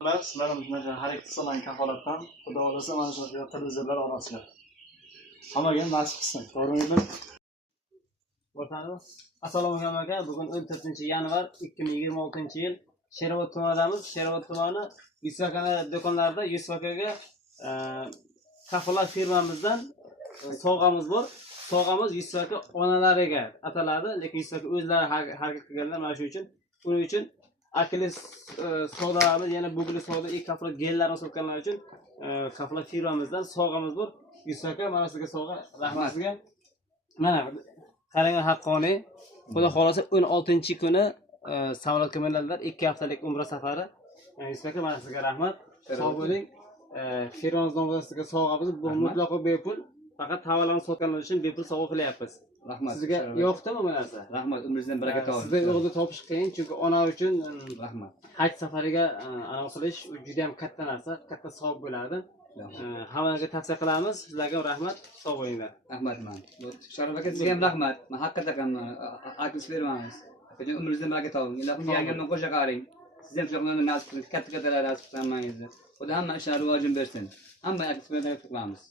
Sizlar har ikki so'lan kafolatdan xudo xohlasa mana shu televizorlar orasiga hammaga nasib qilsin. To'g'rimi? O'rtamiz. Assalomu alaykum aka. Bugun 14-yanvar 2026-yil Sherobod tumanidamiz. Sherobod tumani Yusufaka do'konlarida Yusufakaga kafolat firmamizdan sovg'amiz bor. Sovg'amiz Yusufaka onalariga ataladi, lekin Yusufaka o'zlari harakat qilganlar mana shu uchun. Buning uchun Akilis savdolarimiz, yana bug'li savdo ilk kafolat gellarni sotganlar uchun kafolat firmamizdan sovg'amiz bor. Yusufaka mana sizga sovg'a, rahmat sizga. Mana qarang haqqoniy. Xudo xolasa 16-kuni samolyotga minadilar, 2 haftalik umra safari. Yusufaka mana sizga rahmat. Sog' bo'ling. Firmamiz nomidan sizga sovg'amiz bu mutlaqo bepul. Faqat tavallarni sotganlar uchun bepul sovg'a qilyapmiz. Rahmat. Sizga yoqdimi bu narsa? Rahmat, umringizdan baraka toping. Sizga o'g'ilni topish qiyin, chunki ona uchun rahmat. Haj safariga anaqa qilish juda ham katta narsa, katta savob bo'ladi. Hammaga tavsiya qilamiz. Sizlarga rahmat, sog' bo'linglar. Rahmat man. Sharof aka sizga ham rahmat. Men haqiqatan akis beramiz. Lekin umringizdan baraka toping. Ilohim yangamdan qo'sha qaring. Siz ham shularni nasib qiling, katta nasib qilmangizni. Xudo hamma ishlarni rivojini bersin. Hamma akis beramiz.